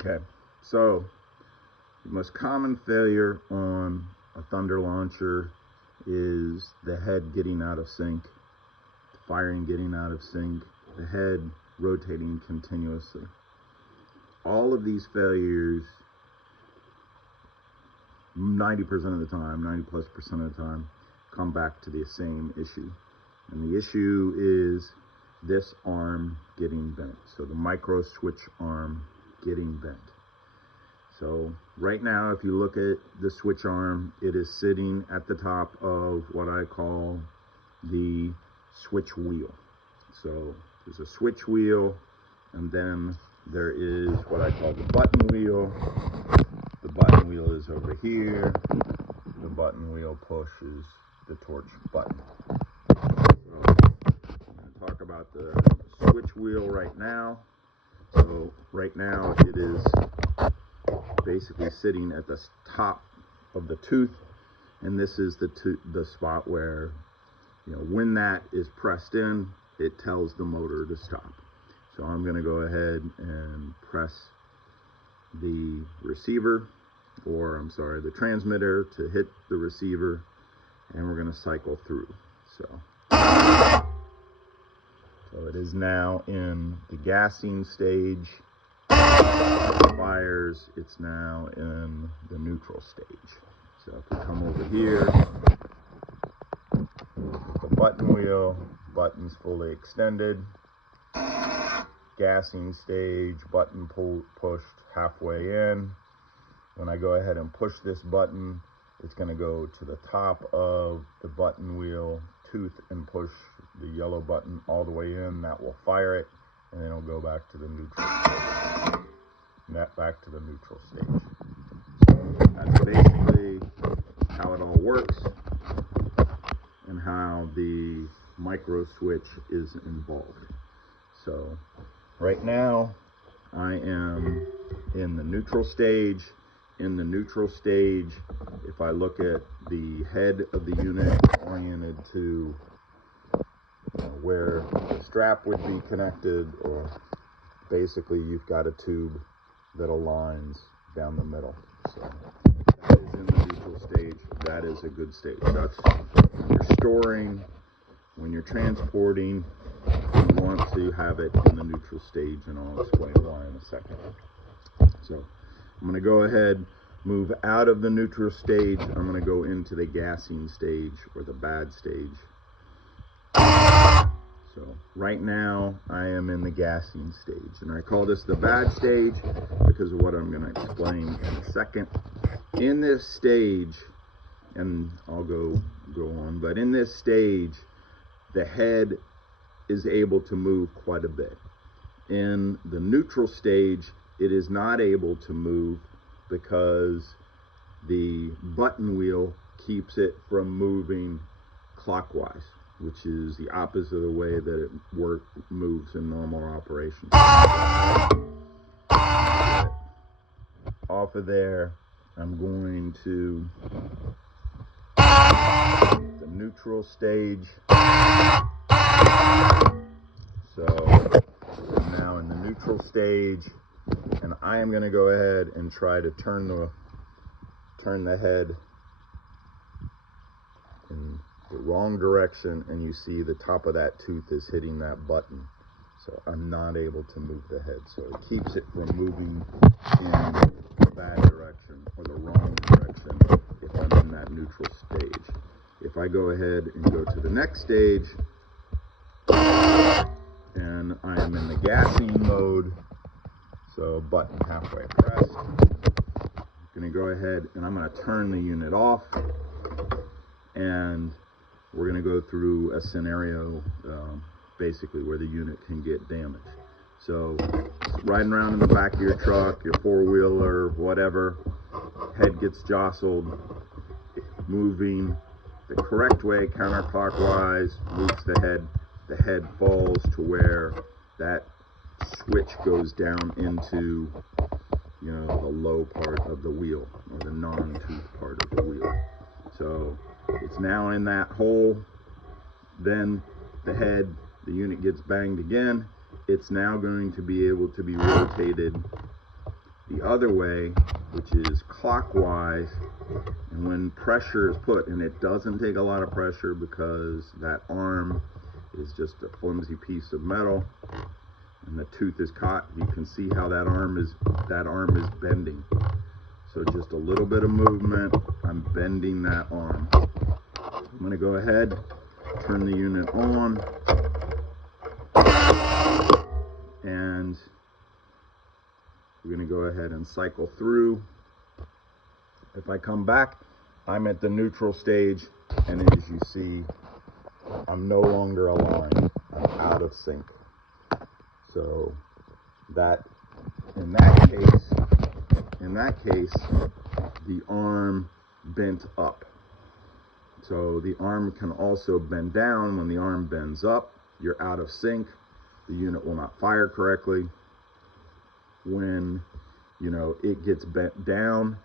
Okay, so the most common failure on a Thunder launcher is the head getting out of sync, the firing getting out of sync, the head rotating continuously. All of these failures, 90% of the time, 90+% of the time, come back to the same issue. And the issue is this arm getting bent. So the micro switch arm getting bent. So right now, if you look at the switch arm, it is sitting at the top of what I call the switch wheel. So there's a switch wheel, and then there is what I call the button wheel. The button wheel is over here. The button wheel pushes the torch button. So I'm going to talk about the switch wheel right now. So right now it is basically sitting at the top of the tooth, and this is the spot where, when that is pressed in, it tells the motor to stop. So I'm going to go ahead and press the receiver, the transmitter to hit the receiver, and we're going to cycle through. So it is now in the gassing stage. Fires, it's now in the neutral stage. So if we come over here, the button wheel, button's fully extended. Gassing stage, button pushed halfway in. When I go ahead and push this button, it's going to go to the top of the button wheel tooth and push the yellow button all the way in. That will fire it, and then it'll go back to the neutral stage. Back to the neutral stage. That's basically how it all works and how the micro switch is involved. So right now I am in the neutral stage. In the neutral stage, if I look at the head of the unit oriented to where the strap would be connected, or basically you've got a tube that aligns down the middle. So that is in the neutral stage. That is a good stage. That's when you're storing, when you're transporting, you want to have it in the neutral stage, and I'll explain why in a second. So I'm going to go ahead, move out of the neutral stage. I'm going to go into the gassing stage, or the bad stage. So right now I am in the gassing stage, and I call this the bad stage because of what I'm going to explain in a second. In this stage, and I'll go on, but in this stage, the head is able to move quite a bit. In the neutral stage, it is not able to move because the button wheel keeps it from moving clockwise, which is the opposite of the way that it moves in normal operation. Off of there, I'm going to the neutral stage. So I'm now in the neutral stage, and I am going to go ahead and try to turn the head in the wrong direction, and you see the top of that tooth is hitting that button. So I'm not able to move the head. So it keeps it from moving in the bad direction or the wrong direction if I'm in that neutral stage. If I go ahead and go to the next stage, and I am in the gassing mode, so button halfway pressed, I'm going to go ahead and I'm going to turn the unit off, and we're going to go through a scenario basically where the unit can get damaged. So riding around in the back of your truck, your four-wheeler, whatever, head gets jostled, moving the correct way, counterclockwise, moves the head falls to where that switch goes down into the low part of the wheel, or the non-tooth part of the wheel. So it's now in that hole. Then the unit gets banged again. It's now going to be able to be rotated the other way, which is clockwise. And when pressure is put, and it doesn't take a lot of pressure because that arm is just a flimsy piece of metal and the tooth is caught, you can see how that arm is bending. So just a little bit of movement, I'm bending that arm. I'm going to go ahead, turn the unit on, and we're going to go ahead and cycle through. If I come back, I'm at the neutral stage, and as you see, I'm no longer aligned. I'm out of sync. So that, in that case, the arm bent up. So the arm can also bend down. When the arm bends up, you're out of sync. The unit will not fire correctly. When, you know, it gets bent down,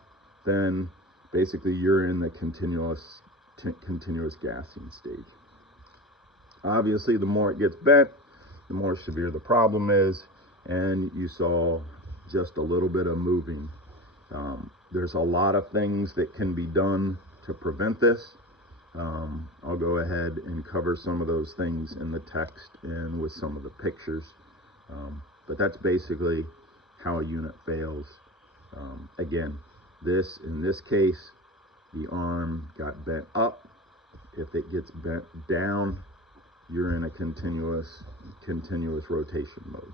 then basically you're in the continuous gassing stage. Obviously, the more it gets bent, the more severe the problem is, and you saw just a little bit of moving. There's a lot of things that can be done to prevent this. I'll go ahead and cover some of those things in the text and with some of the pictures. But that's basically how a unit fails. Again, in this case, the arm got bent up. If it gets bent down, you're in a continuous rotation mode.